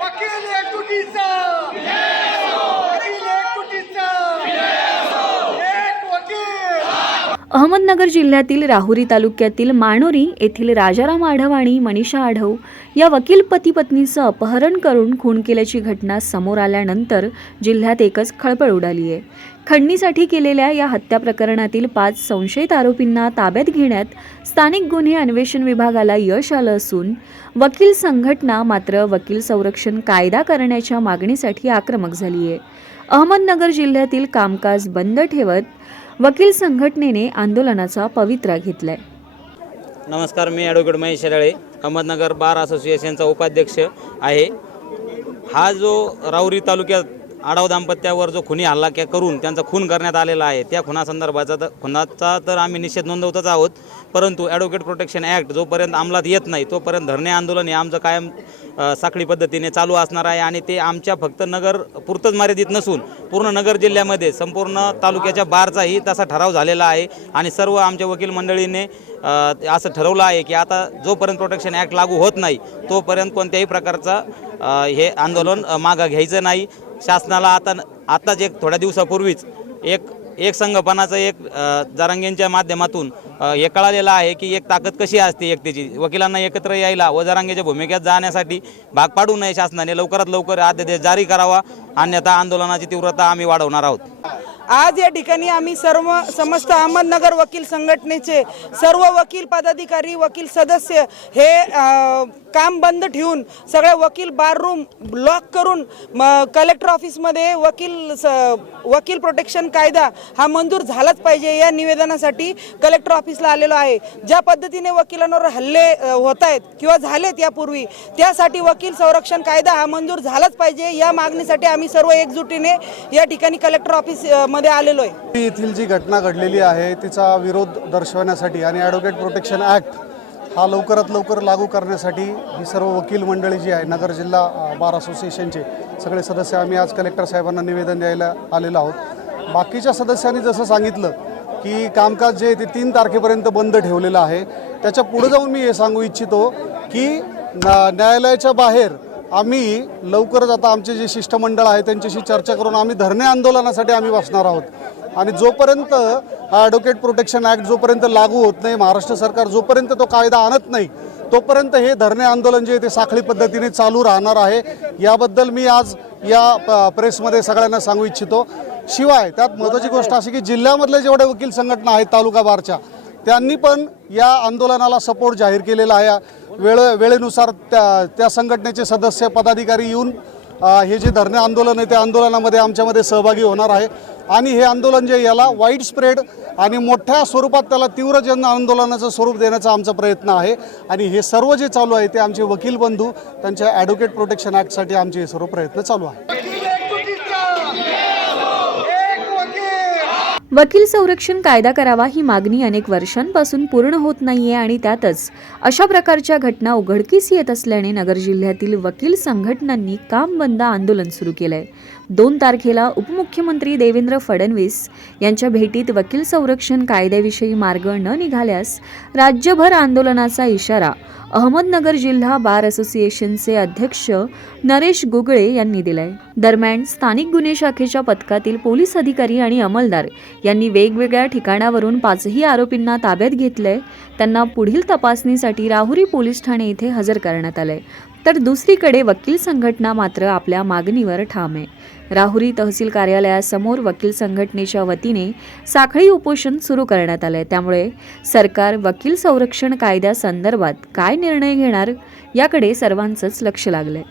वकील एकजुटीचा वकील एकजुटीचा एक वकील अहमदनगर जिल्ह्यातील राहुरी तालुक्यातील माणोरी येथील राजाराम आढव आणि मनीषा आढव या वकील पती पत्नीचं अपहरण करून खून केल्याची घटना समोर आल्यानंतर जिल्ह्यात एकच खळबळ उडाली आहे. खंडणीसाठी केलेल्या या हत्या प्रकरणातील पाच संशयित आरोपींना ताब्यात घेण्यात स्थानिक गुन्हे अन्वेषण विभागाला यश आलं असून वकील संघटना मात्र वकील संरक्षण कायदा करण्याच्या मागणीसाठी आक्रमक झाली आहे अहमदनगर जिल्ह्यातील कामकाज बंद ठेवत वकील संघटनेने आंदोलनाचा पवित्रा घेतलाय. नमस्कार मी ॲडव्होकेट महेश शेराळे अहमदनगर बार असोसिएशनचा उपाध्यक्ष आहे. हा जो राऊरी तालुक्यात आडाव दाम्पत्यावर जो खुनी हल्ला करून त्यांचा खून करण्यात आलेला आहे त्या खुनासंदर्भाचा तर खुनाचा तर आम्ही निषेध नोंदवतच आहोत. परंतु ॲडव्होकेट प्रोटेक्शन ॲक्ट जोपर्यंत अंमलात येत नाही तोपर्यंत धरणे आंदोलन हे आमचं कायम साखळी पद्धतीने चालू असणार आहे आणि ते आमच्या फक्त नगर पुरतंच मर्यादित नसून पूर्ण नगर जिल्ह्यामध्ये संपूर्ण तालुक्याच्या बारचाही तसा ठराव झालेला आहे आणि सर्व आमच्या वकील मंडळीने असं ठरवलं आहे की आता जोपर्यंत प्रोटेक्शन ॲक्ट लागू होत नाही तोपर्यंत कोणत्याही प्रकारचा हे आंदोलन मागं घ्यायचं नाही. शासनाला आता आत्ताच एक थोड्या दिवसापूर्वीच एक एक संघपणाचं एक जरांगेंच्या माध्यमातून हे कळालेलं आहे की एक ताकद कशी असते एकतेची? वकिलांना एकत्र यायला व जरांगेच्या भूमिकेत जाण्यासाठी भाग पाडू नये शासनाने. लवकरात लवकर अध्यादेश जारी करावा. अन्यथा आंदोलनाची तीव्रता आम्ही वाढवणार आहोत. आज या ठिकाणी आम्ही सर्व समस्त अहमदनगर वकील संघटनेचे सर्व वकील पदाधिकारी वकील सदस्य हे अ, काम बंद ठेवून सगळे वकील बार रूम लॉक करून म, कलेक्टर ऑफिसमध्ये वकील स, वकील प्रोटेक्शन कायदा हा मंजूर झालाच पाहिजे या निवेदनासाठी कलेक्टर ऑफिसला आलेलो आहे. ज्या पद्धतीने वकिलांवर हल्ले अ, होत आहेत किंवा झालेत यापूर्वी त्यासाठी वकील संरक्षण कायदा हा मंजूर झालाच पाहिजे या मागणीसाठी आम्ही सर्व एकजुटीने या ठिकाणी कलेक्टर ऑफिसमध्ये आलेलो आहे. येथील जी घटना घडलेली आहे तिचा विरोध दर्शवण्यासाठी आणि ॲडव्होकेट प्रोटेक्शन ॲक्ट हा लवकरात लवकर लागू करण्यासाठी ही सर्व वकील मंडळी जी आहे नगर जिल्हा बार असोसिएशनचे सगळे सदस्य आम्ही आज कलेक्टर साहेबांना निवेदन द्यायला आलेलो आहोत. बाकीच्या सदस्यांनी जसं सांगितलं की कामकाज जे ते तीन तारखेपर्यंत बंद ठेवलेलं आहे. त्याच्या पुढे जाऊन मी हे सांगू इच्छितो की न्यायालयाच्या बाहेर आम्ही लवकरच आता आमचे जे शिष्टमंडळ आहे त्यांच्याशी चर्चा करून आम्ही धरणे आंदोलनासाठी आम्ही बसणार आहोत. आणि जोपर्यंत ॲडव्होकेट प्रोटेक्शन ॲक्ट जोपर्यंत लागू होत नाही महाराष्ट्र सरकार जोपर्यंत तो कायदा आणत नाही तोपर्यंत हे धरणे आंदोलन जे आहे ते साखळी पद्धतीने चालू राहणार आहे. याबद्दल मी आज या प्रेसमध्ये सगळ्यांना सांगू इच्छितो. शिवाय त्यात महत्त्वाची गोष्ट अशी की जिल्ह्यामधले जेवढे वकील संघटना आहेत तालुका बारच्या त्यांनी पण या आंदोलनाला सपोर्ट जाहीर केलेला आहे. वेळ वेळेनुसार त्या त्या संघटनेचे सदस्य पदाधिकारी येऊन हे जे धरणे आंदोलन आहे त्या आंदोलनामध्ये आमच्यामध्ये सहभागी होणार आहे. आणि हे आंदोलन जे याला वाईड स्प्रेड आणि मोठ्या स्वरूपात त्याला तीव्र जन आंदोलनाचं स्वरूप देण्याचा आमचा प्रयत्न आहे. आणि हे सर्व जे चालू आहे ते आमचे वकील बंधू त्यांच्या ॲडव्होकेट प्रोटेक्शन ॲक्टसाठी आमचे हे सर्व प्रयत्न चालू आहे वकील एकजुटीचा एक वकील संरक्षण कायदा करावा ही मागणी अनेक वर्षांपासून पूर्ण होत नाहीये आणि त्यातच अशा प्रकारच्या घटना उघडकीस येत असल्याने नगर जिल्ह्यातील वकील संघटनांनी काम बंद आंदोलन सुरू केलंय. दोन तारखेला उपमुख्यमंत्री देवेंद्र फडणवीस यांच्या भेटीत वकील संरक्षण कायद्याविषयी मार्ग न निघाल्यास राज्यभर आंदोलनाचा इशारा अहमदनगर जिल्हा बार असोसिएशनचे अध्यक्ष नरेश गुगळे यांनी दिलाय. दरम्यान स्थानिक गुन्हे शाखेच्या पथकातील पोलीस अधिकारी आणि अंमलदार यांनी वेगवेगळ्या ठिकाणावरून पाचही आरोपींना ताब्यात घेतलंय. त्यांना पुढील तपासणीसाठी राहुरी पोलीस ठाणे इथे हजर करण्यात आलंय. तर दुसरीकडे वकील संघटना मात्र आपल्या मागणीवर ठाम आहे. राहुरी तहसील कार्यालयासमोर वकील संघटनेच्या वतीने साखळी उपोषण सुरू करण्यात आलंय. त्यामुळे सरकार वकील संरक्षण कायद्यासंदर्भात काय निर्णय घेणार याकडे सर्वांचंच लक्ष लागलंय.